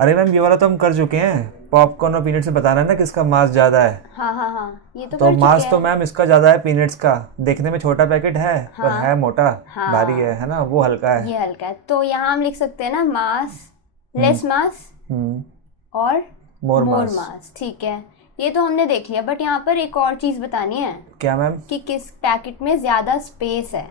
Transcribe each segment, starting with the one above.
अरे मैम ये वाला तो हम कर चुके हैं, पॉपकॉर्न और पीनट्स से बताना है ना किसका मास ज्यादा है। हाँ हाँ हाँ, ये तो तो कर चुके मास हैं। तो मैम इसका ज्यादा है पीनट्स का। देखने में छोटा पैकेट है पर हाँ है मोटा, हाँ, भारी है ना, वो हल्का है। ये हल्का है, तो यहाँ हम लिख सकते हैं ना मास, लेस मास हम्म, और मोर मोर मास। मास। ठीक है, ये तो हमने देख लिया, बट यहाँ पर एक और चीज़ बतानी है क्या मैम? कि किस पैकेट में ज़्यादा स्पेस है।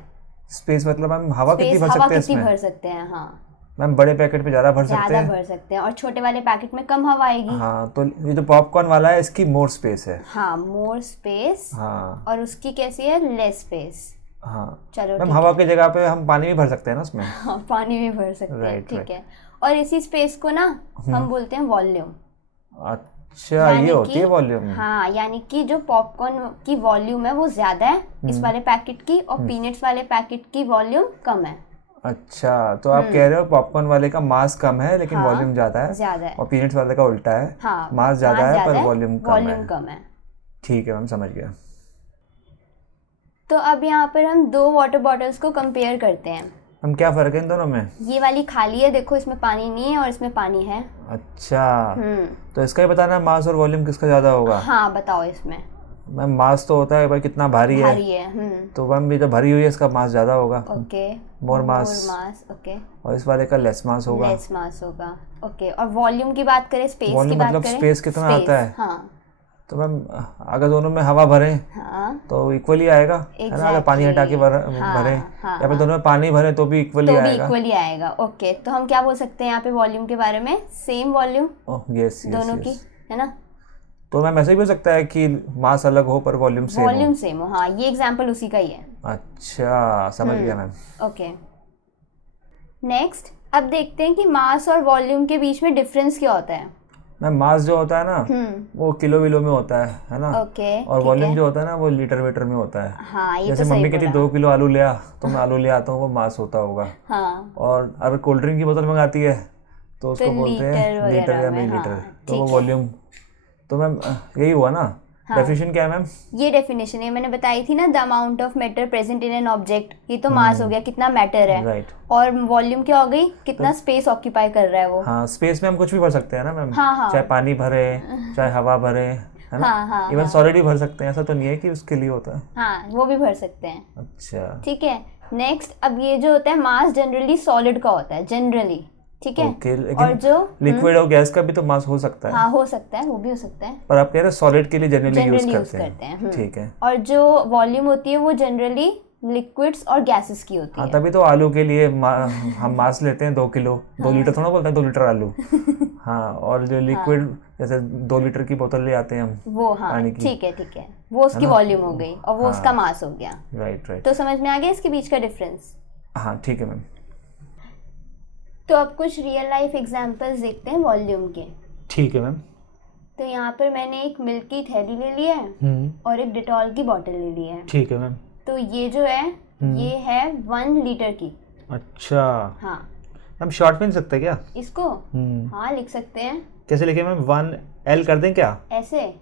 स्पेस मतलब मैम हवा कितनी स्पेस भर हवा सकते हैं कितनी इसमें? भर सकते हैं, हाँ मैम बड़े पैकेट पे ज़्यादा भर सकते ज़्यादा हैं। भर सकते हैं, और छोटे वाले पैकेट में कम हवा आएगी। हाँ तो ये जो पॉपकॉर्न वाला है इसकी मोर स्पेस है। हाँ, मोर स्पेस। हाँ और उसकी कैसी है, लेस स्पेस। हाँ चलो मैम, ठीक हवा है। की जगह पे हम पानी भी भर सकते हैं ना उसमें। हाँ, पानी भी भर सकते हैं, राइट ठीक राइट। है। और इसी स्पेस को ना हम बोलते हैं वॉल्यूम। अच्छा ये होती है वॉल्यूम। हाँ, यानी कि जो पॉपकॉर्न की वॉल्यूम है वो ज्यादा है इस वाले पैकेट की, और पीनट्स वाले पैकेट की वॉल्यूम कम है। अच्छा तो आप कह रहे हो पॉपकॉर्न वाले का मास कम है लेकिन हाँ, वॉल्यूम ज़्यादा है, ज्यादा है। और पीनट्स वाले का उल्टा है। हाँ, मास ज़्यादा है पर वॉल्यूम कम है। वॉल्यूम कम है। ठीक है मैम, समझ गया। तो अब यहाँ पर हम दो वाटर बॉटल्स को कंपेयर करते हैं। हम क्या फ़र्क है इन दोनों में? ये वाली खाली है, देखो इसमें पानी नहीं है, और इसमें पानी है। अच्छा तो इसका ही बताना मास और वॉल्यूम किसका ज़्यादा होगा। हाँ बताओ इसमें। मैम मास तो होता है भाई कितना भारी है, भारी है। तो मैम ये जो भरी हुई है इसका मास ज़्यादा होगा। ओके, मोर मास। ओके। और इस वाले का लेस मास होगा। लेस मास होगा, ओके। और वॉल्यूम की बात करें, स्पेस की वॉल्यूम बात मतलब करें, स्पेस कितना आता है। हाँ तो मैम अगर दोनों में हवा भरें हाँ, तो इक्वली आएगा, है ना। अगर पानी हटा के भरें हाँ, या फिर दोनों में पानी भरें तो भी इक्वली तो भी आएगा। इक्वली आएगा। ओके, तो हम क्या बोल सकते हैं यहाँ पे वॉल्यूम के बारे में, same volume oh yes yes दोनों की, यस। है ना। तो मैम ऐसे भी हो सकता है कि मास अलग हो पर वॉल्यूम सेम हो। वॉल्यूम सेम हो, हाँ, ये एग्जांपल उसी का ही है। अच्छा समझ गया मैम। ओके, नेक्स्ट अब देखते हैं कि मास और वॉल्यूम के बीच में डिफरेंस क्या होता है। मैम मास जो होता है ना वो किलो विलो में होता है ना। ओके, और वॉल्यूम जो होता है ना वो लीटर वीटर में होता है। हाँ, ये जैसे तो सही मम्मी कहती बोला। 2 किलो आलू ले आ, तो मैं आलू ले आता हूँ, वो मास होता होगा। हाँ, और अगर कोल्ड ड्रिंक की बोतल मंगाती है तो उसको बोलते हैं लीटर लीटर वगैरह या में, मिलीलीटर, हाँ, तो वो ठीक है। वॉल्यूम। तो मैम यही हुआ ना। हाँ। डेफिनेशन क्या है मैम? ये डेफिनेशन है, मैंने बताई थी ना, the amount of matter present in an object. ये तो मास हो गया, कितना मैटर है। राइट। और वॉल्यूम क्या हो गई, कितना स्पेस ऑक्यूपाई कर रहा है वो। हाँ स्पेस में हम कुछ भी भर सकते हैं ना मैम। हाँ हाँ चाहे पानी भरे, चाहे हवा भरे, है ना। हाँ हाँ इवन हाँ सॉलिड भी भर सकते हैं, ऐसा तो नहीं है कि उसके लिए होता है। हाँ, वो भी भर सकते हैं। अच्छा ठीक है, नेक्स्ट अब ये जो होता है मास जनरली सॉलिड का होता है, जनरली, ठीक है। ओके, और लेकिन जो लिक्विड और गैस का भी तो मास हो सकता है। हाँ, हो सकता है, वो भी हो सकता है, पर आप कह रहे हो सॉलिड के लिए जनरली यूज जनरली यूज करते करते हैं। हैं। ठीक है। और जो वॉल्यूम होती है वो जनरली लिक्विड्स और गैसेस की होती हाँ है। तभी तो आलू के लिए हम मास लेते हैं 2 किलो। 2 लीटर थोड़ा बोलते हैं, 2 लीटर आलू। हाँ, और जो लिक्विड जैसे 2 लीटर की बोतल ले आते हैं हम वो, हाँ पानी की। ठीक है ठीक है, वो उसकी वॉल्यूम हो गई और वो उसका मास हो गया। Right right. तो समझ में आ गया इसके बीच का डिफरेंस। हाँ ठीक है मैम। तो अब कुछ रियल लाइफ एग्जांपल्स देखते हैं वॉल्यूम के। ठीक है मैम। तो यहाँ पर मैंने एक मिल्क की थैली ले ली है और एक डिटॉल की बोतल ले ली है। ठीक है मैम। तो ये जो है ये है 1 लीटर की। अच्छा हाँ, मैम शॉर्ट में लिख सकते हैं क्या? इसको हाँ लिख सकते हैं। कैसे लिखे मैम? 1L कर दें क्या? ऐसे,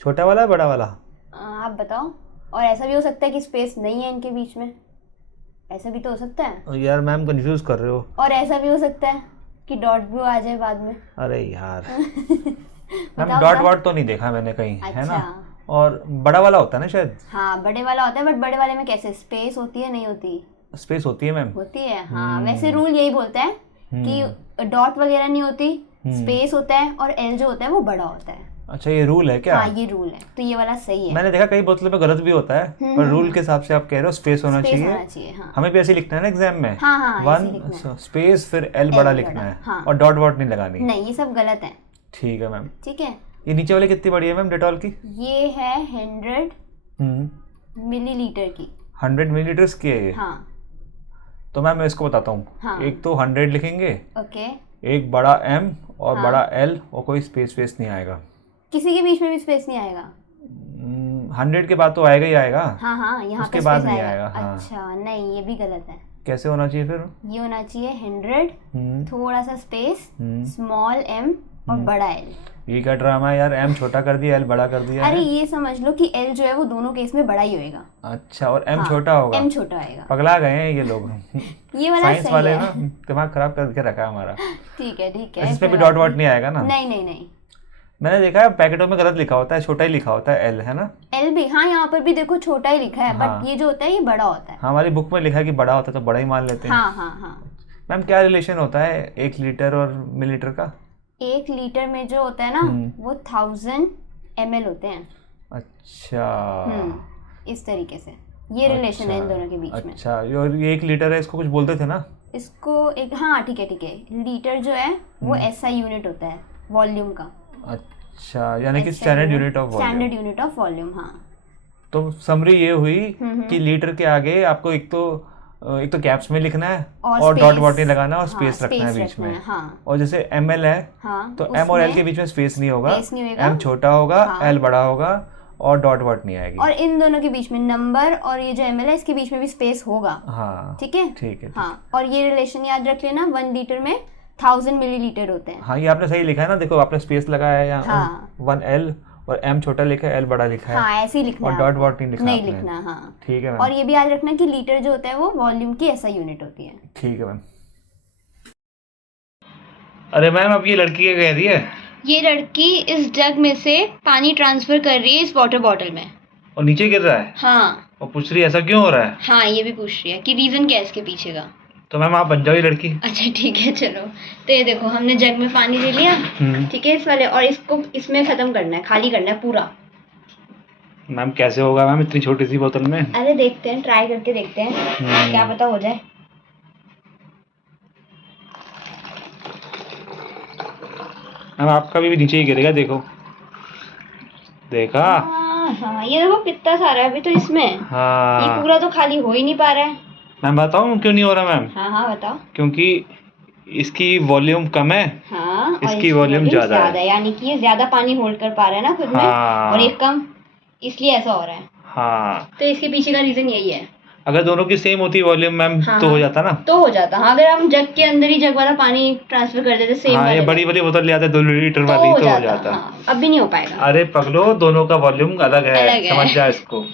छोटा वाला बड़ा वाला? आप बताओ। और ऐसा भी हो सकता है कि स्पेस नहीं है इनके बीच में, ऐसा भी तो हो सकता है। यार मैम कंफ्यूज कर रहे हो। और ऐसा भी हो सकता है कि डॉट भी आ जाए बाद में। अरे यार मैम डॉट वॉट तो नहीं देखा मैंने कहीं, है ना। अच्छा, और बड़ा वाला होता है ना शायद। हाँ बड़े वाला होता है, बट बड़े वाले में कैसे स्पेस होती है, नहीं होती? स्पेस होती है मैम। होती है, हाँ। वैसे रूल यही बोलता है कि डॉट वगैरह नहीं होती, स्पेस होता है, और एल जो होता है वो बड़ा होता है। अच्छा ये रूल है क्या? हाँ ये रूल है, तो ये वाला सही है। मैंने देखा कई बोतलों में गलत भी होता है, पर रूल के हिसाब से आप कह रहे हो स्पेस होना स्पेस चाहिए। होना चाहिए, हाँ। हमें भी ऐसे लिखना है ना एग्जाम में। हाँ हाँ, ऐसे लिखना 1 स्पेस फिर एल बड़ा लिखना है, हाँ। और डॉट वॉट नहीं लगानी। नहीं, ये सब गलत है। ठीक है मैम। ठीक है, ये नीचे वाली कितनी बड़ी है मैम डेटॉल की? ये है 100 मिलीलीटर की। 100 मिलीलीटर्स की है ये। हाँ तो मैम मैं इसको बताता हूँ। हाँ। एक तो 100 लिखेंगे, ओके, एक बड़ा M और हाँ। बड़ा L, और कोई स्पेस वेस नहीं आएगा। किसी के बीच में भी स्पेस नहीं आएगा? 100 के बाद तो आएगा ही आएगा। हाँ हाँ, यहाँ उसके पे बाद स्पेस नहीं आएगा। आएगा, हाँ। अच्छा, नहीं, ये भी गलत है। कैसे होना चाहिए फिर? ये होना चाहिए 100, हम्म, थोड़ा सा स्पेस, हम्म, स्मॉल m और बड़ा l। ये क्या ड्रामा है यार, एम छोटा कर दिया, एल बड़ा कर दिया अरे है। ये समझ लो कि एल जो है वो दोनों केस में बड़ा ही होएगा। अच्छा, और एम हाँ, छोटा होगा। एम छोटा आएगा। पगला गए हैं ये लोग। ये वाला साइंस सही वाले है। ना दिमाग खराब करके रखा है हमारा। ठीक है ठीक है, इसमें भी कोई डॉट बात वॉट नहीं आएगा ना? नहीं नहीं नहीं। मैंने देखा है पैकेटों में गलत लिखा होता है, छोटा ही लिखा होता है एल, है ना? एल भी, हाँ यहाँ पर भी देखो छोटा ही लिखा है, हाँ। बट ये जो होता है ये बड़ा होता है। हाँ, हमारी बुक में लिखा है कि बड़ा होता है तो बड़ा ही मान लेते हैं। हाँ हाँ हाँ। मैम क्या रिलेशन होता है 1 लीटर और मिलीलीटर का? 1 लीटर में जो होता है ना वो 1000 ml होते हैं। अच्छा, इस तरीके से ये रिलेशन है इन दोनों के बीच में। अच्छा, और ये 1 लीटर है, इसको कुछ बोलते थे ना? इसको एक, हाँ ठीक है ठीक है, लीटर जो है वो SI यूनिट होता है वॉल्यूम का। अच्छा, यानी कि standard unit of volume. Standard unit of volume, हाँ। तो समरी ये हुई कि लीटर के आगे आपको एक तो कैप्स में लिखना है और डॉट वॉट नहीं लगाना और स्पेस रखना है बीच में। हाँ। और जैसे ml है हाँ, तो m और l के बीच में स्पेस नहीं होगा, स्पेस नहीं होगा। m छोटा होगा, हाँ। l बड़ा होगा और डॉट वॉट नहीं आएगी। और इन दोनों के बीच में नंबर और ये जो ml है इसके बीच में भी स्पेस होगा। हाँ ठीक है ठीक है। हाँ, और ये रिलेशन याद रख लेना, 1 लीटर में 1000 मिलीलीटर होते हैं। हाँ, ये आपने सही लिखा है ना, देखो आपने स्पेस लगाया है यहाँ। हाँ। 1l और m छोटा लिखा है, l बड़ा लिखा है। हाँ, ऐसे ही लिखना और है डॉट आपको। वॉट नहीं लिखा नहीं आपने। लिखना, हाँ। ठीक है मैम। और ये भी याद रखना कि लीटर जो होता है वो वॉल्यूम की SI यूनिट होती है। ठीक है मैम। अरे मैम, अब ये लड़की क्या कह रही है? ये लड़की इस जग में से पानी ट्रांसफर कर रही है इस वाटर बॉटल में। और नीचे गिर रहा है हाँ और पूछ रही है ऐसा क्यों हो रहा है? हाँ, ये भी पूछ रही है कि रीजन क्या है इसके पीछे का। तो मैम आप बन जाओ ये लड़की। अच्छा ठीक है, चलो। तो ये देखो, हमने जग में पानी ले लिया, ठीक है, इस वाले, और इसको इसमें खत्म करना है, खाली करना है पूरा। मैम कैसे होगा मैम इतनी छोटी सी बोतल में? अरे देखते हैं, ट्राई करके देखते हैं, क्या पता हो जाए। मैम आपका भी नीचे ही गिरेगा, देखो। देखा? हाँ, ये देखो कितना सारा है अभी तो इसमें। ये हाँ पूरा तो खाली हो ही नहीं पा रहा है। मैम बताऊँ क्यों नहीं हो रहा मैम? हाँ हाँ बताओ। क्योंकि इसकी वॉल्यूम कम है, हाँ, और इसकी वॉल्यूम ज्यादा है। यानी कि ये ज्यादा पानी होल्ड कर पा रहा है ना खुद में, हाँ। और ये कम, इसलिए ऐसा हो रहा है। हाँ, तो इसके पीछे का रीजन यही है। अगर दोनों की सेम होती वॉल्यूम मैम हाँ, तो हो जाता ना? तो हो जाता। हाँ, अगर हम जग के अंदर ही जग वाला पानी ट्रांसफर कर देते सेम हाँ, ये वाले बड़ी वाली बोतल ले आते 2 लीटर तो वाली हो तो हो जाता। जाता। हाँ, अब भी नहीं हो पाएगा। अरे पगलो, दोनों का वॉल्यूम अलग है, अलग है। समझ जा इसको।